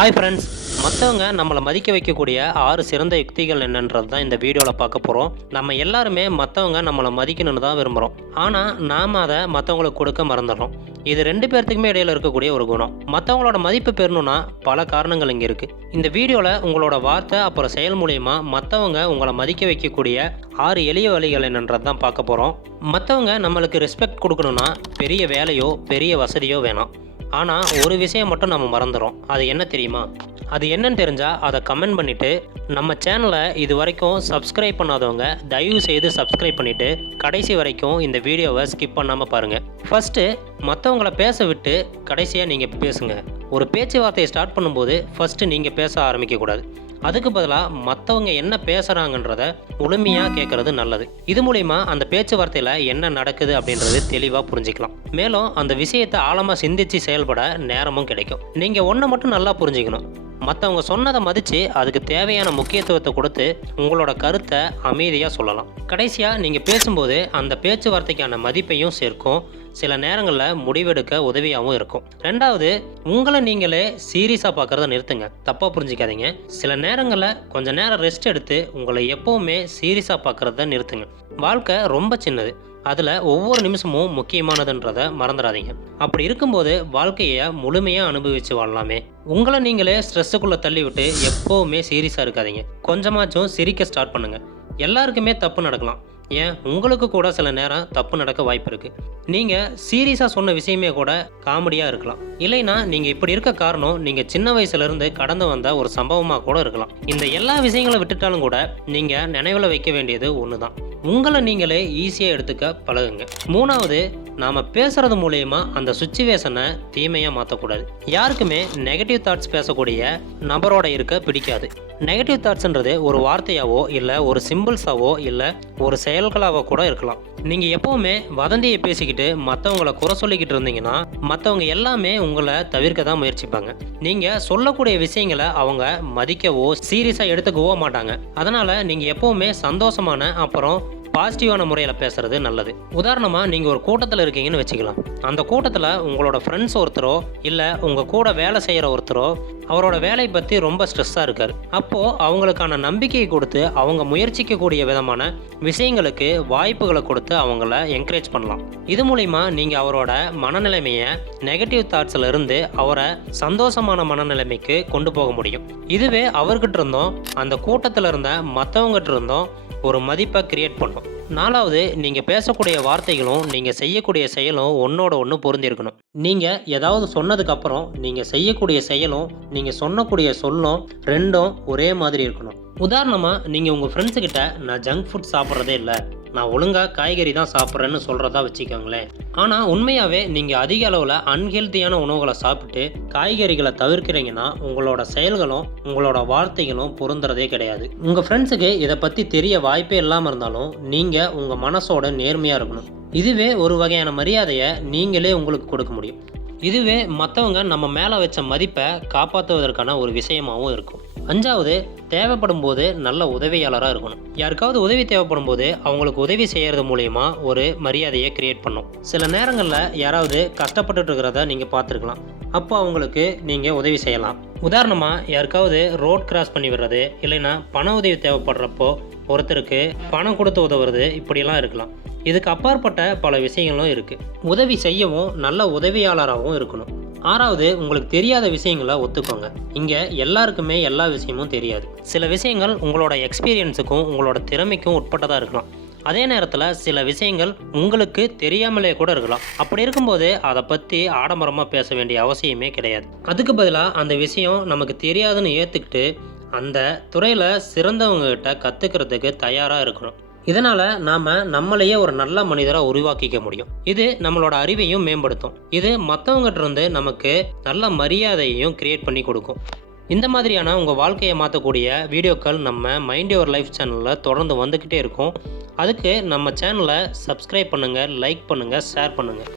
Hi friends, மற்றவங்க நம்மளை மதிக்க வைக்கக்கூடிய 6 சிறந்த யுக்திகள் என்னன்றது தான் இந்த வீடியோவில் பார்க்க போகிறோம். நம்ம எல்லாருமே மற்றவங்க நம்மளை மதிக்கணும்னு தான் விரும்புகிறோம். ஆனால் நாம் அதை மற்றவங்களுக்கு கொடுக்க மறந்துடுறோம். இது 2 பேர்த்துக்குமே இடையில் இருக்கக்கூடிய ஒரு குணம். மற்றவங்களோட மதிப்பு பெறணும்னா பல காரணங்கள் இங்கே இருக்குது. இந்த வீடியோவில் உங்களோட வார்த்தை அப்புறம் செயல் மூலிமா மற்றவங்க உங்களை மதிக்க வைக்கக்கூடிய 6 எளிய வழிகள் என்னன்றது தான் பார்க்க போகிறோம். மற்றவங்க நம்மளுக்கு ரெஸ்பெக்ட் கொடுக்கணும்னா பெரிய வேலையோ பெரிய வசதியோ வேணாம். ஆனால் ஒரு விஷயம் மட்டும் நம்ம மறந்துடும். அது என்ன தெரியுமா? அது என்னன்னு தெரிஞ்சால் அதை கமெண்ட் பண்ணிவிட்டு நம்ம சேனலை இது வரைக்கும் சப்ஸ்கிரைப் பண்ணாதவங்க தயவு செய்து சப்ஸ்கிரைப் பண்ணிவிட்டு கடைசி வரைக்கும் இந்த வீடியோவை ஸ்கிப் பண்ணாமல் பாருங்கள். ஃபஸ்ட்டு, மற்றவங்கள பேச விட்டு கடைசியாக நீங்கள் பேசுங்க. ஒரு பேச்சுவார்த்தையை ஸ்டார்ட் பண்ணும்போது ஃபஸ்ட்டு நீங்கள் பேச ஆரம்பிக்கக்கூடாது. அதுக்கு பதிலாக மற்றவங்க என்ன பேசுகிறாங்கன்றத முழுமையாக கேட்குறது நல்லது. இது மூலிமா அந்த பேச்சுவார்த்தையில் என்ன நடக்குது அப்படின்றது தெளிவாக புரிஞ்சிக்கலாம். மேலும் அந்த விஷயத்தை ஆழமாக சிந்தித்து செயல்பட நேரமும் கிடைக்கும். நீங்கள் ஒன்றை மட்டும் நல்லா புரிஞ்சுக்கணும். மற்றவங்க சொன்னதை மதித்து அதுக்கு தேவையான முக்கியத்துவத்தை கொடுத்து உங்களோட கருத்தை அமைதியாக சொல்லலாம். கடைசியாக நீங்கள் பேசும்போது அந்த பேச்சுவார்த்தைக்கான மதிப்பையும் சேர்க்கும். சில நேரங்களில் முடிவெடுக்க உதவியாகவும் இருக்கும். 2வது, உங்களை நீங்களே சீரியஸாக பார்க்குறத நிறுத்துங்க. தப்பாக புரிஞ்சிக்காதீங்க. சில நேரங்களில் கொஞ்சம் நேரம் ரெஸ்ட் எடுத்து உங்களை எப்போவுமே சீரியஸாக பார்க்குறத நிறுத்துங்க. வாழ்க்கை ரொம்ப சின்னது. அதில் ஒவ்வொரு நிமிஷமும் முக்கியமானதுன்றதை மறந்துடாதீங்க. அப்படி இருக்கும்போது வாழ்க்கையை முழுமையாக அனுபவித்து வாழலாமே. உங்களை நீங்களே ஸ்ட்ரெஸ்ஸுக்குள்ளே தள்ளிவிட்டு எப்போவுமே சீரியஸாக இருக்காதீங்க. கொஞ்சமாச்சும் சிரிக்க ஸ்டார்ட் பண்ணுங்கள். எல்லாருக்குமே தப்பு நடக்கலாம். ஏன், உங்களுக்கு கூட சில நேரம் தப்பு நடக்க வாய்ப்பு இருக்குது. நீங்கள் சீரியஸாக சொன்ன விஷயமே கூட காமெடியாக இருக்கலாம். இல்லைன்னா நீங்கள் இப்படி இருக்க காரணம் நீங்கள் சின்ன வயசுலேருந்து கடந்து வந்த ஒரு சம்பவமாக கூட இருக்கலாம். இந்த எல்லா விஷயங்களை விட்டுட்டாலும் கூட நீங்கள் நினைவில் வைக்க வேண்டியது ஒன்று தான். உங்களை நீங்களே ஈஸியாக எடுத்துக்க பழகுங்க. 3வது, நாம் பேசுகிறது மூலயமா அந்த சுச்சுவேஷனை தீமையாக மாற்றக்கூடாது. யாருக்குமே நெகட்டிவ் தாட்ஸ் பேசக்கூடிய நபரோட இருக்க பிடிக்காது. நெகட்டிவ் தாட்ஸ்ன்றது ஒரு வார்த்தையாவோ இல்லை ஒரு சிம்பிள்ஸாவோ இல்லை ஒரு செயல்களாவோ கூட இருக்கலாம். நீங்கள் எப்போவுமே வதந்தியை பேசிக்கிட்டு மற்றவங்களை குறை சொல்லிக்கிட்டு இருந்தீங்கன்னா மற்றவங்க எல்லாமே உங்களை தவிர்க்க தான் முயற்சிப்பாங்க. நீங்கள் சொல்லக்கூடிய விஷயங்களை அவங்க மதிக்கவோ சீரியஸாக எடுத்துக்கவோ மாட்டாங்க. அதனால் நீங்கள் எப்போவுமே சந்தோஷமான அப்புறம் பாசிட்டிவான முறையில் பேசுகிறது நல்லது. உதாரணமாக, நீங்கள் ஒரு கூட்டத்தில் இருக்கீங்கன்னு வச்சுக்கலாம். அந்த கூட்டத்தில் உங்களோட ஃப்ரெண்ட்ஸ் ஒருத்தரோ இல்லை உங்கள் கூட வேலை செய்கிற ஒருத்தரோ அவரோட வேலையை பற்றி ரொம்ப ஸ்ட்ரெஸ்ஸாக இருக்கார். அப்போது அவங்களுக்கான நம்பிக்கையை கொடுத்து அவங்க முயற்சிக்கக்கூடிய விதமான விஷயங்களுக்கு வாய்ப்புகளை கொடுத்து அவங்கள என்கரேஜ் பண்ணலாம். இது மூலிமா நீங்கள் அவரோட மனநிலைமையை நெகட்டிவ் தாட்ஸில் இருந்து அவரை சந்தோஷமான மனநிலைமைக்கு கொண்டு போக முடியும். இதுவே அவர்கிட்ட இருந்தோம் அந்த கூட்டத்தில் இருந்த மற்றவங்ககிட்ட இருந்தோம் ஒரு மதிப்பை கிரியேட் பண்ணும். 4வது, நீங்கள் பேசக்கூடிய வார்த்தைகளும் நீங்கள் செய்யக்கூடிய செயலும் ஒன்றோட ஒன்று பொருந்திருக்கணும். நீங்கள் ஏதாவது சொன்னதுக்கப்புறம் நீங்கள் செய்யக்கூடிய செயலும் நீங்கள் சொன்னக்கூடிய சொல்லும் 2ம் ஒரே மாதிரி இருக்கணும். உதாரணமாக, நீங்கள் உங்கள் ஃப்ரெண்ட்ஸுக்கிட்ட நான் ஜங்க் ஃபுட் சாப்பிட்றதே இல்லை, நான் ஒழுங்காக காய்கறி தான் சாப்பிட்றேன்னு சொல்கிறதா வச்சுக்கோங்களேன். ஆனால் உண்மையாகவே நீங்கள் அதிக அளவில் அன்ஹெல்த்தியான உணவுகளை சாப்பிட்டு காய்கறிகளை தவிர்க்கிறீங்கன்னா உங்களோட செயல்களும் உங்களோட வார்த்தைகளும் பொருந்துறதே கிடையாது. உங்கள் ஃப்ரெண்ட்ஸுக்கு இதை பற்றி தெரிய வாய்ப்பே இல்லாமல் இருந்தாலும் நீங்கள் உங்கள் மனசோட நேர்மையாக இருக்கணும். இதுவே ஒரு வகையான மரியாதையை நீங்களே உங்களுக்கு கொடுக்க முடியும். இதுவே மற்றவங்க நம்ம மேலே வச்ச மதிப்பை காப்பாற்றுவதற்கான ஒரு விஷயமாகவும் இருக்கும். 5வது, தேவைப்படும் போது நல்ல உதவியாளராக இருக்கணும். யாருக்காவது உதவி தேவைப்படும் போது அவங்களுக்கு உதவி செய்கிறது மூலயமா ஒரு மரியாதையை கிரியேட் பண்ணும். சில நேரங்களில் யாராவது கஷ்டப்பட்டுட்டு இருக்கிறத நீங்கள் பார்த்துருக்கலாம். அப்போ அவங்களுக்கு நீங்கள் உதவி செய்யலாம். உதாரணமாக, யாருக்காவது ரோட் கிராஸ் பண்ணி விடுறது, இல்லைன்னா பண உதவி தேவைப்படுறப்போ ஒருத்தருக்கு பணம் கொடுத்து உதவுறது, இப்படிலாம் இருக்கலாம். இதுக்கு அப்பாற்பட்ட பல விஷயங்களும் இருக்குது. உதவி செய்யவும் நல்ல உதவியாளராகவும் இருக்கணும். 6வது, உங்களுக்கு தெரியாத விஷயங்களை ஒத்துக்கோங்க. இங்கே எல்லாருக்குமே எல்லா விஷயமும் தெரியாது. சில விஷயங்கள் உங்களோட எக்ஸ்பீரியன்ஸுக்கும் உங்களோட திறமைக்கும் உட்பட்டதாக இருக்கலாம். அதே நேரத்தில் சில விஷயங்கள் உங்களுக்கு தெரியாமலே கூட இருக்கலாம். அப்படி இருக்கும்போது அதை பற்றி ஆடம்பரமாக பேச வேண்டிய அவசியமே கிடையாது. அதுக்கு பதிலாக அந்த விஷயம் நமக்கு தெரியாதுன்னு ஏற்றுக்கிட்டு அந்த துறையில் சிறந்தவங்ககிட்ட கற்றுக்கிறதுக்கு தயாராக இருக்கணும். இதனால் நாம் நம்மளையே ஒரு நல்ல மனிதராக உருவாக்கிக்க முடியும். இது நம்மளோட அறிவையும் மேம்படுத்தும். இது மற்றவங்ககிட்ட இருந்து நமக்கு நல்ல மரியாதையையும் கிரியேட் பண்ணி கொடுக்கும். இந்த மாதிரியான உங்கள் வாழ்க்கையை மாற்றக்கூடிய வீடியோக்கள் நம்ம மைண்ட் யுவர் லைஃப் சேனலில் தொடர்ந்து வந்துக்கிட்டே இருக்கும். அதுக்கு நம்ம சேனலை சப்ஸ்கிரைப் பண்ணுங்கள், லைக் பண்ணுங்கள், ஷேர் பண்ணுங்கள்.